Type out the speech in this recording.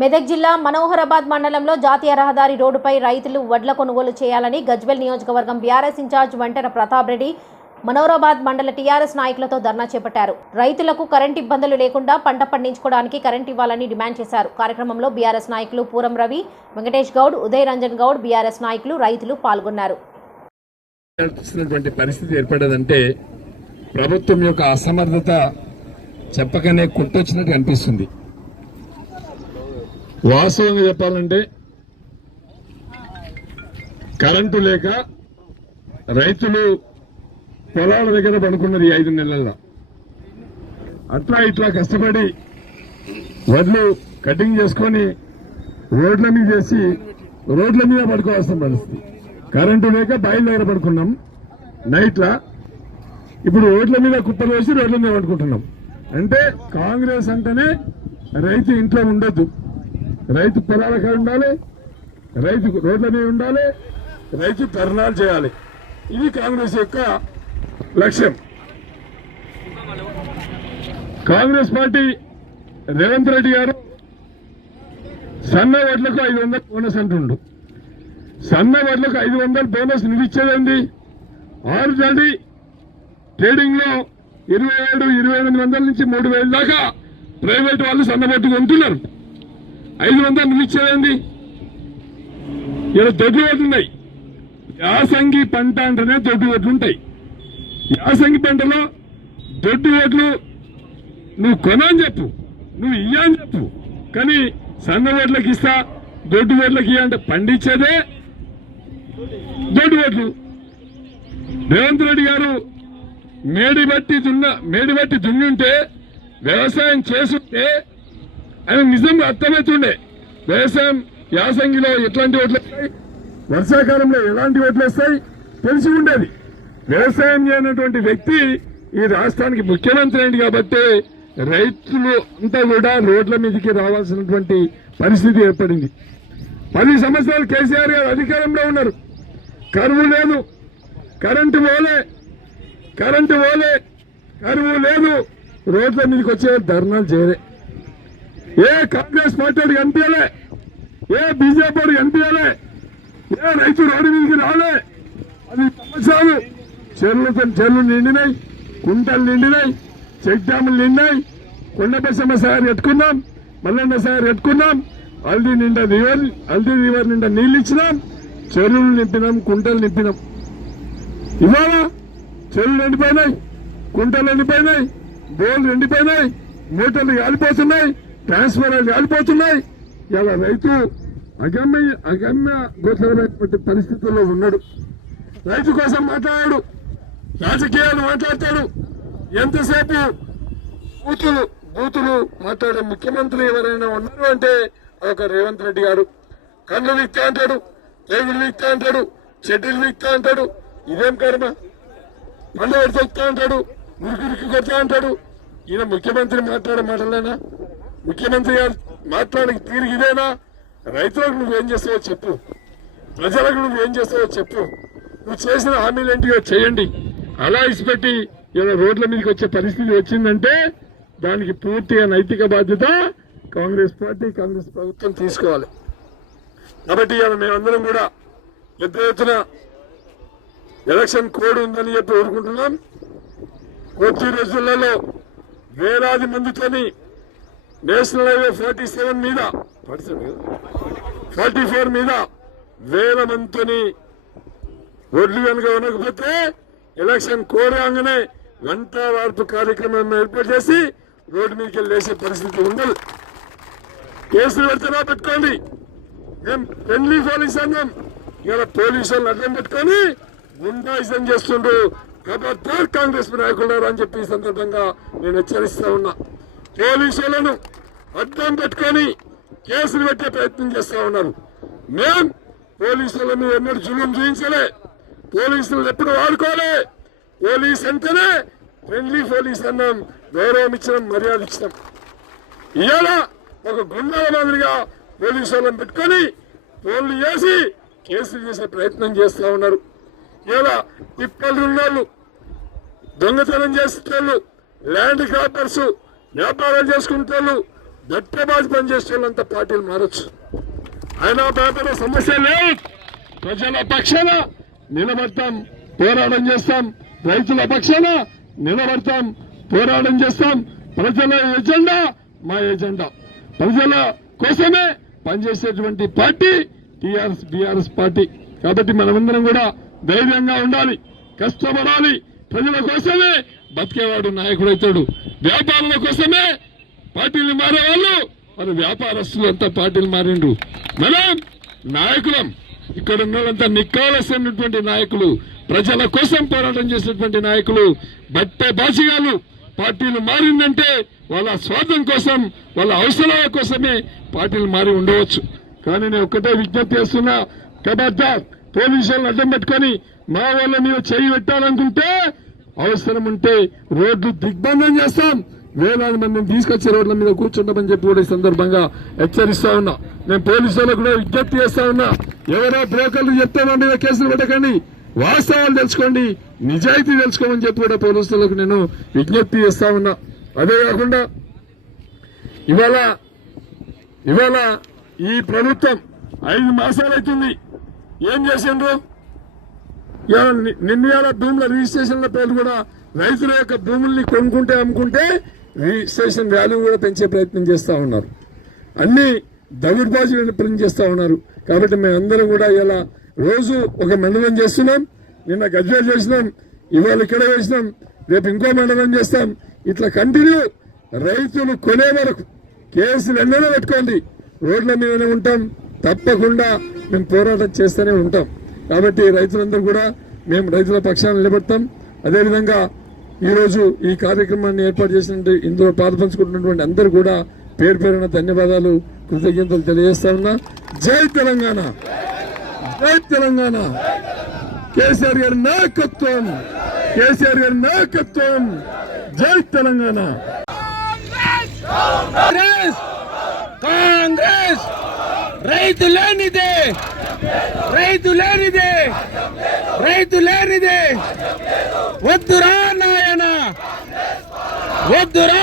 మెదక్ జిల్లా మనోహరాబాద్ మండలంలో జాతీయ రహదారి రోడ్డుపై రైతులు వడ్ల కొనుగోలు చేయాలని గజ్వెల్ నియోజకవర్గం బీఆర్ఎస్ ఇన్ఛార్జ్ వంటర ప్రతాప్ రెడ్డి మనోహరాబాద్ మండల టీఆర్ఎస్ నాయకులతో ధర్నా చేపట్టారు. రైతులకు కరెంట్ ఇబ్బందులు లేకుండా పంట పండించుకోవడానికి కరెంట్ ఇవ్వాలని డిమాండ్ చేశారు. కార్యక్రమంలో బీఆర్ఎస్ నాయకులు పూరం రవి వెంకటేష్ గౌడ్ ఉదయ్ రంజన్ గౌడ్ బీఆర్ఎస్ నాయకులు రైతులు పాల్గొన్నారు. పరిస్థితి ఏర్పడదంటే ప్రభుత్వం యొక్క అసమర్థత చెప్పకనే కుట్టొచ్చినట్టు అనిపిస్తుంది. వాస్తవంగా చెప్పాలంటే కరెంటు లేక రైతులు పొలాల దగ్గర పడుకున్నారు ఈ ఐదు నెలల్లో. అట్లా ఇట్లా కష్టపడి వడ్లు కటింగ్ చేసుకొని రోడ్ల మీద చేసి రోడ్ల మీద పడుకోవాల్సిన పరిస్థితి. కరెంటు లేక బయలు దగ్గర పడుకున్నాం. నైట్లా ఇప్పుడు రోడ్ల మీద కుప్పలు వేసి రోడ్ల మీద పడుకుంటున్నాం. అంటే కాంగ్రెస్ అంటేనే రైతు ఇంట్లో ఉండొద్దు. రైతు పొలాలకి ఉండాలి రైతు రోడ్ల మీద ఉండాలి రైతు ధర్నాలు చేయాలి. ఇది కాంగ్రెస్ యొక్క లక్ష్యం. కాంగ్రెస్ పార్టీ రేవంత్ రెడ్డి గారు సన్న వడ్లకు ఐదు వందల బోనస్ అంటుండు. సన్న వడ్లకు ఐదు వందల బోనస్ నిలిచేదండి ఇచ్చేదండి ఆల్రెడీ ట్రేడింగ్లో ఇరవై ఏడు ఇరవై ఎనిమిది వందల నుంచి మూడు వేల దాకా ప్రైవేట్ వాళ్ళు సన్నబట్టు కొంటున్నారు. ఐదు వందలు నువ్వు ఇలా దొడ్డు ఓట్లు యాసంగి పంట అంటేనే దొడ్డు ఓట్లు ఉంటాయి యాసంగి పంటలో దొడ్డు ఓట్లు నువ్వు కొనని చెప్పు నువ్వు ఇయ్యని చెప్పు. కానీ సన్న ఓట్లకి ఇస్తా దొడ్డు ఓట్లకి అంటే పండించేదే దొడ్డు ఓట్లు రేవంత్ రెడ్డి గారు మేడి బట్టి దున్న మేడి బట్టి దున్నుంటే వ్యవసాయం చేస్తుంటే అని నిజంగా అర్థమవుతుండే. వ్యవసాయం యాసంగిలో ఎట్లాంటి ఓట్లు వస్తాయి? వర్షాకాలంలో ఎలాంటి ఓట్లు వస్తాయి? తెలిసి ఉండేది. వ్యవసాయం చేయనటువంటి వ్యక్తి ఈ రాష్ట్రానికి ముఖ్యమంత్రి అయింది కాబట్టి రైతులు అంతా కూడా రోడ్ల మీదకి రావాల్సినటువంటి పరిస్థితి ఏర్పడింది. పది సంవత్సరాలు కేసీఆర్ గారు అధికారంలో ఉన్నారు. కరువు లేదు. కరెంటు పోలే. కరెంటు పోలే. కరువు లేదు. రోడ్ల మీదకి వచ్చే ధర్నాలు చేయలే. ఏ కాంగ్రెస్ పార్టీ ఎంపీలే? కనిపించలే ఏ బీజేపీ ఎంపీలే? కనిపించలే ఏ రైతు రోడ్డు మీదకి రాలే? అది సమస్యలు చెరువులతో చెరువులు నిండినాయి కుంటలు నిండినాయి చెక్ డ్యాములు నిండినాయి. కొండపసమ్మ సార్ ఎట్టుకున్నాం మల్లన్న సార్ ఎట్టుకున్నాం హల్దీ నిండా రివర్ హల్దీ రివర్ నిండా నీళ్ళు ఇచ్చినాం. చెరువులు నింపినాం కుంటలు నింపినాం. ఇవాళ చెరువులు ఎండిపోయినాయి కుంటలు ఎండిపోయినాయి బోర్లు ఎండిపోయినాయి మూటలు కాలిపోతున్నాయి ట్రాన్స్ఫార్మర్లు కాలిపోతున్నాయి ఇలా రైతు అగమ్య అగమ్య గోచరమైనటువంటి పరిస్థితుల్లో ఉన్నాడు. రైతు కోసం మాట్లాడాడు. రాజకీయాలు మాట్లాడతాడు. ఎంతసేపు బూతులు బూతులు మాట్లాడే ముఖ్యమంత్రి ఎవరైనా ఉన్నారు అంటే ఒక రేవంత్ రెడ్డి గారు. కళ్ళు విక్తా అంటాడు పేగులు విక్తా అంటాడు చెడ్డీలు విక్తా అంటాడు ఇదేం కర్మ? పండు పెడతా అంటాడు మురికిరికి కొడతా అంటాడు. ఈయన ముఖ్యమంత్రి మాట్లాడే మాటలేనా? ముఖ్యమంత్రి గారు మాట్లాడే తీరు ఇదేనా? రైతులకు నువ్వేం చేస్తావో చెప్పు. ప్రజలకు నువ్వేం చేస్తావో చెప్పు. నువ్వు చేసిన హామీలు ఏంటిగా చేయండి. అలా ఇసిపెట్టి ఇలా రోడ్ల మీదకి వచ్చే పరిస్థితి వచ్చిందంటే దానికి పూర్తిగా నైతిక బాధ్యత కాంగ్రెస్ పార్టీ కాంగ్రెస్ ప్రభుత్వం తీసుకోవాలి. కాబట్టి ఇలా మేమందరం కూడా పెద్ద ఎత్తున ఎలక్షన్ కోడ్ ఉందని చెప్పి కోరుకుంటున్నాం. కొద్ది రోజులలో వేలాది మందితోని నేషనల్ హైవే ఫార్టీ సెవెన్ మీద ఫార్టీ ఫోర్ మీద వేల మందితోని ఒడ్లు కనుక ఉండకపోతే ఎలక్షన్ కోరగానే గంట వార్పు కార్యక్రమం ఏర్పాటు చేసి రోడ్డు మీదకి వెళ్ళేసే పరిస్థితి ఉండదు. కేసులు పెడితేనా పెట్టుకోండి. మేము ఫ్రెండ్లీ పోలీస్ సంఘం. ఇలా పోలీసు వాళ్ళు అడ్డం పెట్టుకొని గుండాయిజం చేస్తుండ్రు. కాబట్టి కాంగ్రెస్ నాయకులు అని చెప్పి ఈ సందర్భంగా నేను హెచ్చరిస్తా ఉన్నా. పోలీసులను అడ్డం పెట్టుకొని కేసులు పెట్టే ప్రయత్నం చేస్తా ఉన్నారు. మేం పోలీసుల మీద ఎన్నడూ జులుం చూపించలే పోలీసులు ఎప్పుడు వాడుకోలే. పోలీస్ అంటేనే ఫ్రెండ్లీ పోలీస్ అన్నాం. గౌరవం ఇచ్చినాం మర్యాద ఇచ్చినాం. ఇవాళ ఒక గుండాల మాదిరిగా పోలీసు వాళ్ళని పెట్టుకొని ఫోన్లు చేసి కేసులు చేసే ప్రయత్నం చేస్తా ఉన్నారు. ఇవాళ తిప్పలు ఉన్నోళ్ళు దొంగతనం చేసేటోళ్ళు ల్యాండ్ క్రాపర్స్ వ్యాపారాలు చేసుకుంటోళ్ళు దట్టబాజు పనిచేసే వాళ్ళంతా పార్టీలు మారచ్చు. అయినా పేపర్ సమస్య లేదు. ప్రజల పక్షాన నిలబడతాం పోరాటం చేస్తాం. రైతుల పక్షాన నిలబడతాం పోరాటం చేస్తాం. ప్రజల ఎజెండా మా ఎజెండా. ప్రజల కోసమే పనిచేసేటువంటి పార్టీ టిఆర్ఎస్ బిఆర్ఎస్ పార్టీ. కాబట్టి మనమందరం కూడా ధైర్యంగా ఉండాలి కష్టపడాలి. ప్రజల కోసమే బతికేవాడు నాయకుడు అవుతాడు వ్యాపారుల కోసమే పార్టీలు మారేవాళ్ళు మన వ్యాపారస్తులు అంతా పార్టీలు మారిండ్రు. మనం నాయకులం. ఇక్కడ ఉన్న వాళ్ళంతా నిక్కాలసినటువంటి నాయకులు. ప్రజల కోసం పోరాటం చేసినటువంటి నాయకులు. బట్టే బాసిగాలు పార్టీలు మారిందంటే వాళ్ళ స్వార్థం కోసం వాళ్ళ అవసరాల కోసమే పార్టీలు మారి ఉండవచ్చు. కానీ నేను ఒక్కటే విజ్ఞప్తి చేస్తున్నా కబడ్దార్ పోలీసులను అడ్డం పెట్టుకొని మా వాళ్ళ మీద చేయి పెట్టాలనుకుంటే అవసరం ఉంటే రోడ్లు దిగ్బంధం చేస్తాం. వేలాది మందిని తీసుకొచ్చి రోడ్ల మీద కూర్చుంటామని చెప్పి కూడా ఈ సందర్భంగా హెచ్చరిస్తా ఉన్నా. నేను పోలీసులకు కూడా విజ్ఞప్తి చేస్తా ఉన్నా. ఎవరో బ్రోకర్లు చెప్తే మీద కేసులు పెట్టకండి. వాస్తవాలు తెలుసుకోండి. నిజాయితీ తెలుసుకోమని చెప్పి కూడా పోలీసులకు నేను విజ్ఞప్తి చేస్తా ఉన్నా. అదే కాకుండా ఇవాళ ఇవాళ ఈ ప్రభుత్వం ఐదు మాసాలు అవుతుంది. ఏం చేసిండ్రు? నిన్న భూముల రిజిస్ట్రేషన్ల పేరు కూడా రైతుల యొక్క భూముల్ని కొనుక్కుంటే అమ్ముకుంటే రిజిస్ట్రేషన్ వాల్యూ కూడా పెంచే ప్రయత్నం చేస్తూ ఉన్నారు. అన్ని దగుడుబాజు ప్రయత్నం చేస్తూ ఉన్నారు. కాబట్టి మేమందరం కూడా ఇలా రోజు ఒక మండలం చేస్తున్నాం నిన్న గజ్వేల్ చేసినాం ఇవాళ ఇక్కడ చేసినాం రేపు ఇంకో మండలం చేస్తాం. ఇట్లా కంటిన్యూ రైతులు కొనే వరకు కేసులు ఎన్నడూ పెట్టుకోండి. రోడ్ల మీదనే ఉంటాం తప్పకుండా మేము పోరాటం చేస్తూనే ఉంటాం. కాబట్టి రైతులందరూ కూడా మేము రైతుల పక్షాన్ని నిలబెడతాం. అదేవిధంగా ఈరోజు ఈ కార్యక్రమాన్ని ఏర్పాటు చేసిన ఇందులో పాల్పంచుకుంటున్నటువంటి అందరూ కూడా పేరు పేరున ధన్యవాదాలు కృతజ్ఞతలు తెలియజేస్తా ఉన్నా. జై తెలంగాణ! జై తెలంగాణ! కేసీఆర్ గారి నాయకత్వం! కేసీఆర్ గారి నాయకత్వం! జై తెలంగాణ! కాంగ్రెస్! కాంగ్రెస్! రైతు లేనిదే రైతు లేనిదే రైతు లేనిదే వద్దురా నాయన వద్దురా